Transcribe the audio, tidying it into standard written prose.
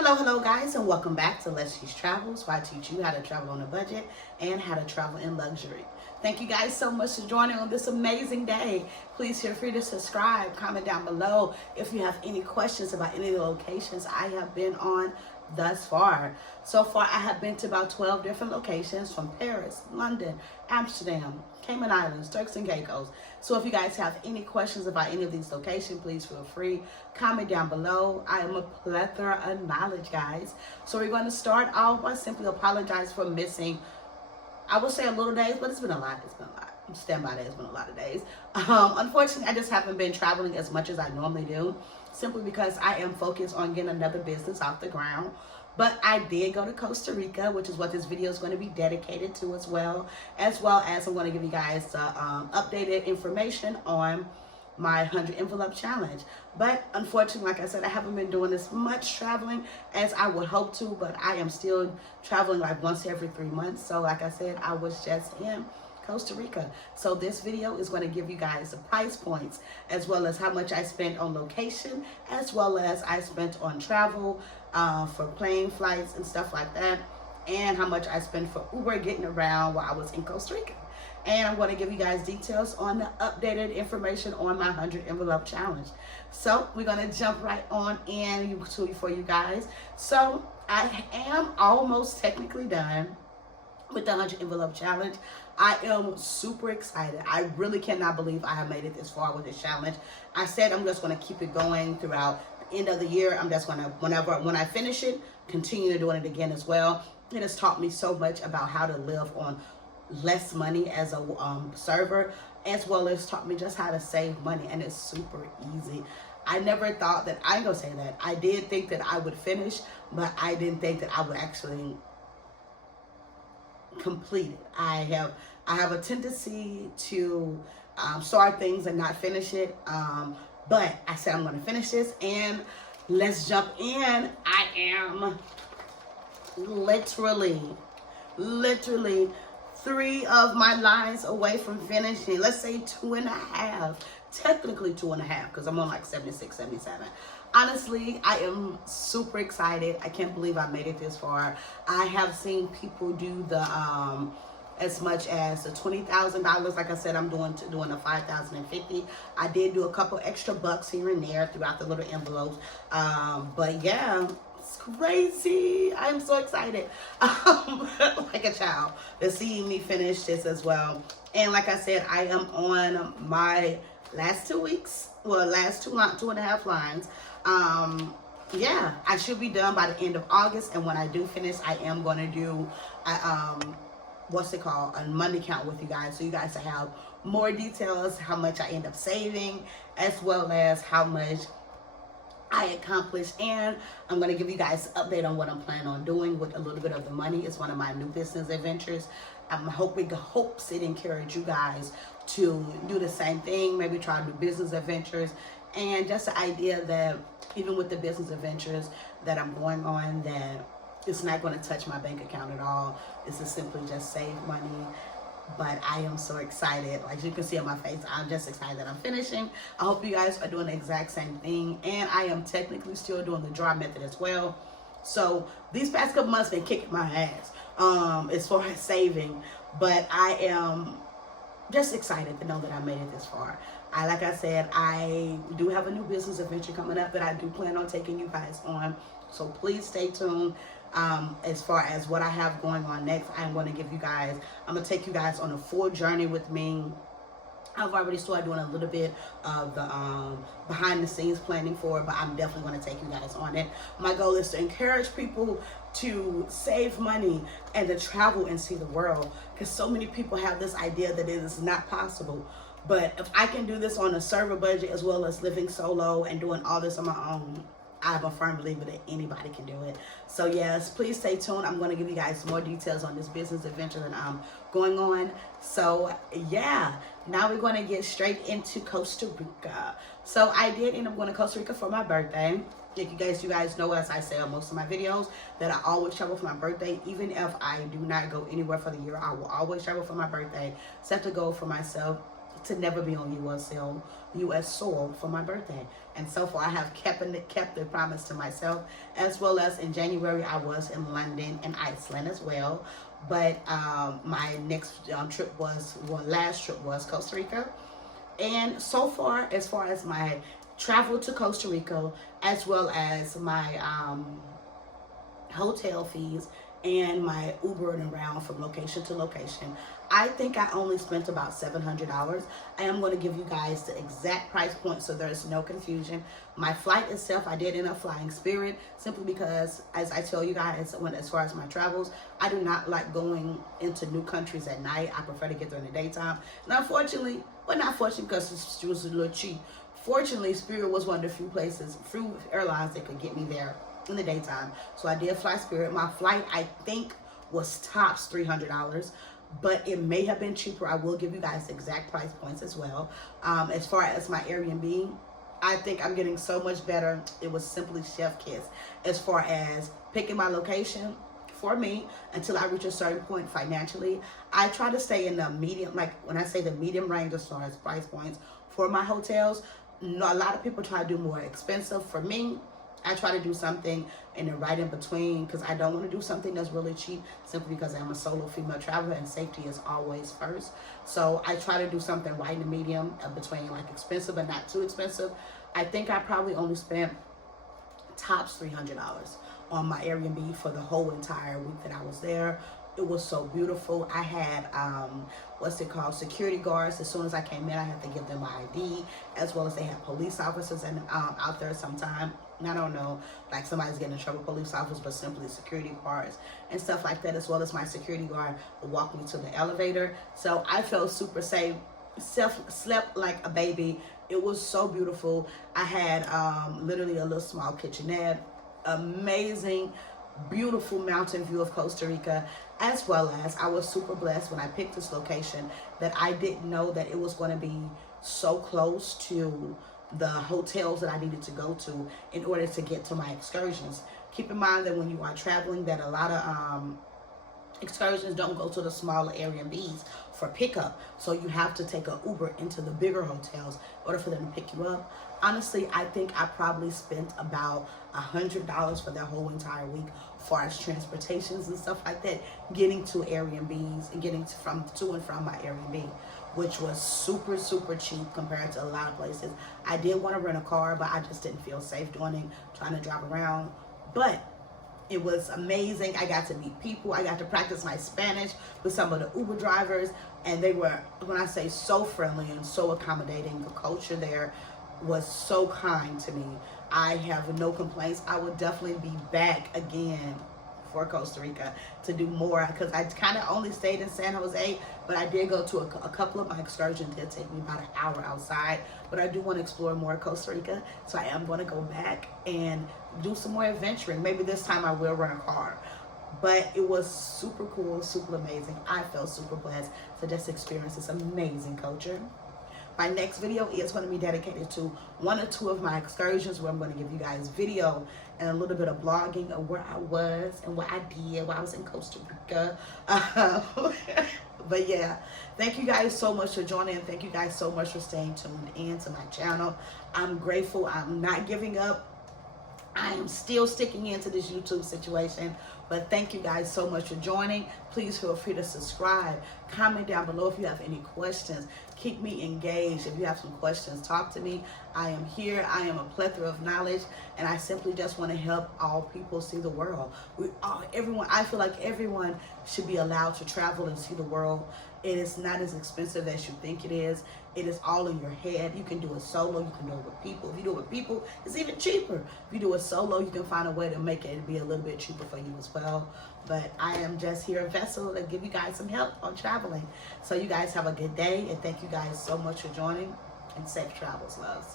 Hello guys, and welcome back to Let's Teach Travels, where I teach you how to travel on a budget and how to travel in luxury. Thank you guys so much for joining on this amazing day. Please feel free to subscribe, comment down below if you have any questions about any of the locations I have been on thus far. So far, I have been to about 12 different locations from Paris, London, Amsterdam, Cayman Islands, Turks and Caicos. So if you guys have any questions about any of these locations, please feel free. Comment down below. I am a plethora of knowledge, guys. So we're going to start off by simply apologize for missing, I would say a little days, but it's been a lot. It's been a lot. Stand by that. It's been a lot of days. Unfortunately, I just haven't been traveling as much as I normally do, simply because I am focused on getting another business off the ground. But I did go to Costa Rica, which is what this video is going to be dedicated to as well as I'm going to give you guys the updated information on my 100 envelope challenge. But unfortunately, like I said, I haven't been doing as much traveling as I would hope to, but I am still traveling like once every 3 months. So like I said, I was just in Costa Rica. So this video is going to give you guys the price points, as well as how much I spent on location, as well as I spent on travel for plane flights and stuff like that, and how much I spent for Uber getting around while I was in Costa Rica. And I'm going to give you guys details on the updated information on my 100 envelope challenge. So we're going to jump right on in for you guys. So I am almost technically done with the 100 envelope challenge. I am super excited. I really cannot believe I have made it this far with this challenge. I said I'm just going to keep it going throughout the end of the year. I'm just going to, when I finish it, continue doing it again as well. It has taught me so much about how to live on less money as a server, as well as taught me just how to save money, and it's super easy. I never thought that, I ain't gonna say that, I did think that I would finish, but I didn't think that I would actually complete it. I have a tendency to start things and not finish it, but I said I'm gonna finish this, and let's jump in. I am literally 3 of my lines away from finishing. Let's say 2.5, technically 2.5, because I'm on like 76, 77. Honestly, I am super excited. I can't believe I made it this far. I have seen people do the as much as the $20,000. Like I said, I'm doing the 5,050. I did do a couple extra bucks here and there throughout the little envelopes. But yeah, it's crazy. I'm so excited, like a child, to see me finish this as well. And like I said, I am on my last 2 weeks, well, last 2.5 lines. Yeah, I should be done by the end of August. And when I do finish, I am going to do what's it called, a money count with you guys, so you guys have more details, how much I end up saving, as well as how much I accomplished. And I'm going to give you guys an update on what I'm planning on doing with a little bit of the money. It's one of my new business adventures. I'm hoping it encourage you guys to do the same thing, maybe try to do business adventures. And just the idea that even with the business adventures that I'm going on, that it's not going to touch my bank account at all. This is simply just save money. But I am so excited. Like you can see on my face, I'm just excited that I'm finishing. I hope you guys are doing the exact same thing. And I am technically still doing the draw method as well. So these past couple months been kicking my ass as far as saving. But I am just excited to know that I made it this far. Like I said, I do have a new business adventure coming up that I do plan on taking you guys on. So please stay tuned. As far as what I have going on next, I'm going to take you guys on a full journey with me. I've already started doing a little bit of the behind the scenes planning for it, but I'm definitely going to take you guys on it. My goal is to encourage people to save money and to travel and see the world, because so many people have this idea that it is not possible. But if I can do this on a server budget, as well as living solo and doing all this on my own, I'm a firm believer that anybody can do it. So yes, please stay tuned. I'm going to give you guys more details on this business adventure that I'm going on. So yeah, now we're going to get straight into Costa Rica. So I did end up going to Costa Rica for my birthday. You guys know, as I say on most of my videos, that I always travel for my birthday. Even if I do not go anywhere for the year, I will always travel for my birthday. Set the goal for myself to never be on U.S. soil for my birthday. And so far, I have kept the promise to myself, as well as in January, I was in London and Iceland as well. But my next last trip was Costa Rica. And so far as my travel to Costa Rica, as well as my hotel fees and my Ubering around from location to location, I think I only spent about $700. I am going to give you guys the exact price point so there's no confusion. My flight itself, I did end up flying Spirit, simply because, as I tell you guys, as far as my travels, I do not like going into new countries at night. I prefer to get there in the daytime. And unfortunately, well, not fortunately, because it was a little cheap. Fortunately, Spirit was one of the few airlines that could get me there in the daytime. So I did fly Spirit. My flight, I think, was tops $300. But it may have been cheaper. I will give you guys exact price points as well. As far as my Airbnb, I think I'm getting so much better. It was simply chef kiss. As far as picking my location, for me, until I reach a certain point financially, I try to stay in the medium, like when I say the medium range as far as price points for my hotels. A lot of people try to do more expensive. For me, I try to do something right in between, because I don't want to do something that's really cheap, simply because I'm a solo female traveler and safety is always first. So I try to do something right in the medium between, like, expensive but not too expensive. I think I probably only spent tops $300 on my Airbnb for the whole entire week that I was there. It was so beautiful. I had, security guards. As soon as I came in, I had to give them my ID, as well as they had police officers out there sometime. I don't know, like somebody's getting in trouble, police officers, but simply security guards and stuff like that, as well as my security guard would walk me to the elevator. So I felt super safe, slept like a baby. It was so beautiful. I had literally a little small kitchenette, amazing, beautiful mountain view of Costa Rica, as well as I was super blessed when I picked this location that I didn't know that it was going to be so close to the hotels that I needed to go to in order to get to my excursions. Keep in mind that when you are traveling, that a lot of excursions don't go to the smaller Airbnbs for pickup, so you have to take an Uber into the bigger hotels in order for them to pick you up. Honestly, I think I probably spent about $100 for that whole entire week, as far as transportations and stuff like that, getting to Airbnbs and getting to and from my Airbnb, which was super, super cheap compared to a lot of places. I did want to rent a car, but I just didn't feel safe trying to drive around. But it was amazing. I got to meet people. I got to practice my Spanish with some of the Uber drivers, and they were, when I say so friendly and so accommodating, the culture there was so kind to me. I have no complaints. I would definitely be back again for Costa Rica to do more, because I kind of only stayed in San Jose, but I did go to a couple of my excursions. Did take me about an hour outside, but I do want to explore more Costa Rica, so I am going to go back and do some more adventuring. Maybe this time I will rent a car. But it was super cool, super amazing. I felt super blessed to just experience this amazing culture. My next video is going to be dedicated to one or two of my excursions, where I'm going to give you guys video and a little bit of blogging of where I was and what I did while I was in Costa Rica. But yeah, thank you guys so much for joining. Thank you guys so much for staying tuned in to my channel. I'm grateful. I'm not giving up. I am still sticking into this YouTube situation, but thank you guys so much for joining. Please feel free to subscribe, comment down below if you have any questions. Keep me engaged. If you have some questions, talk to me. I am here. I am a plethora of knowledge, and I simply just want to help all people see the world. I feel like everyone should be allowed to travel and see the world. It is not as expensive as you think it is. It is all in your head. You can do it solo. You can do it with people. If you do it with people, it's even cheaper. If you do it solo, you can find a way to make it be a little bit cheaper for you as well. But I am just here a vessel to give you guys some help on traveling. So you guys have a good day, and thank you guys so much for joining, and safe travels, loves.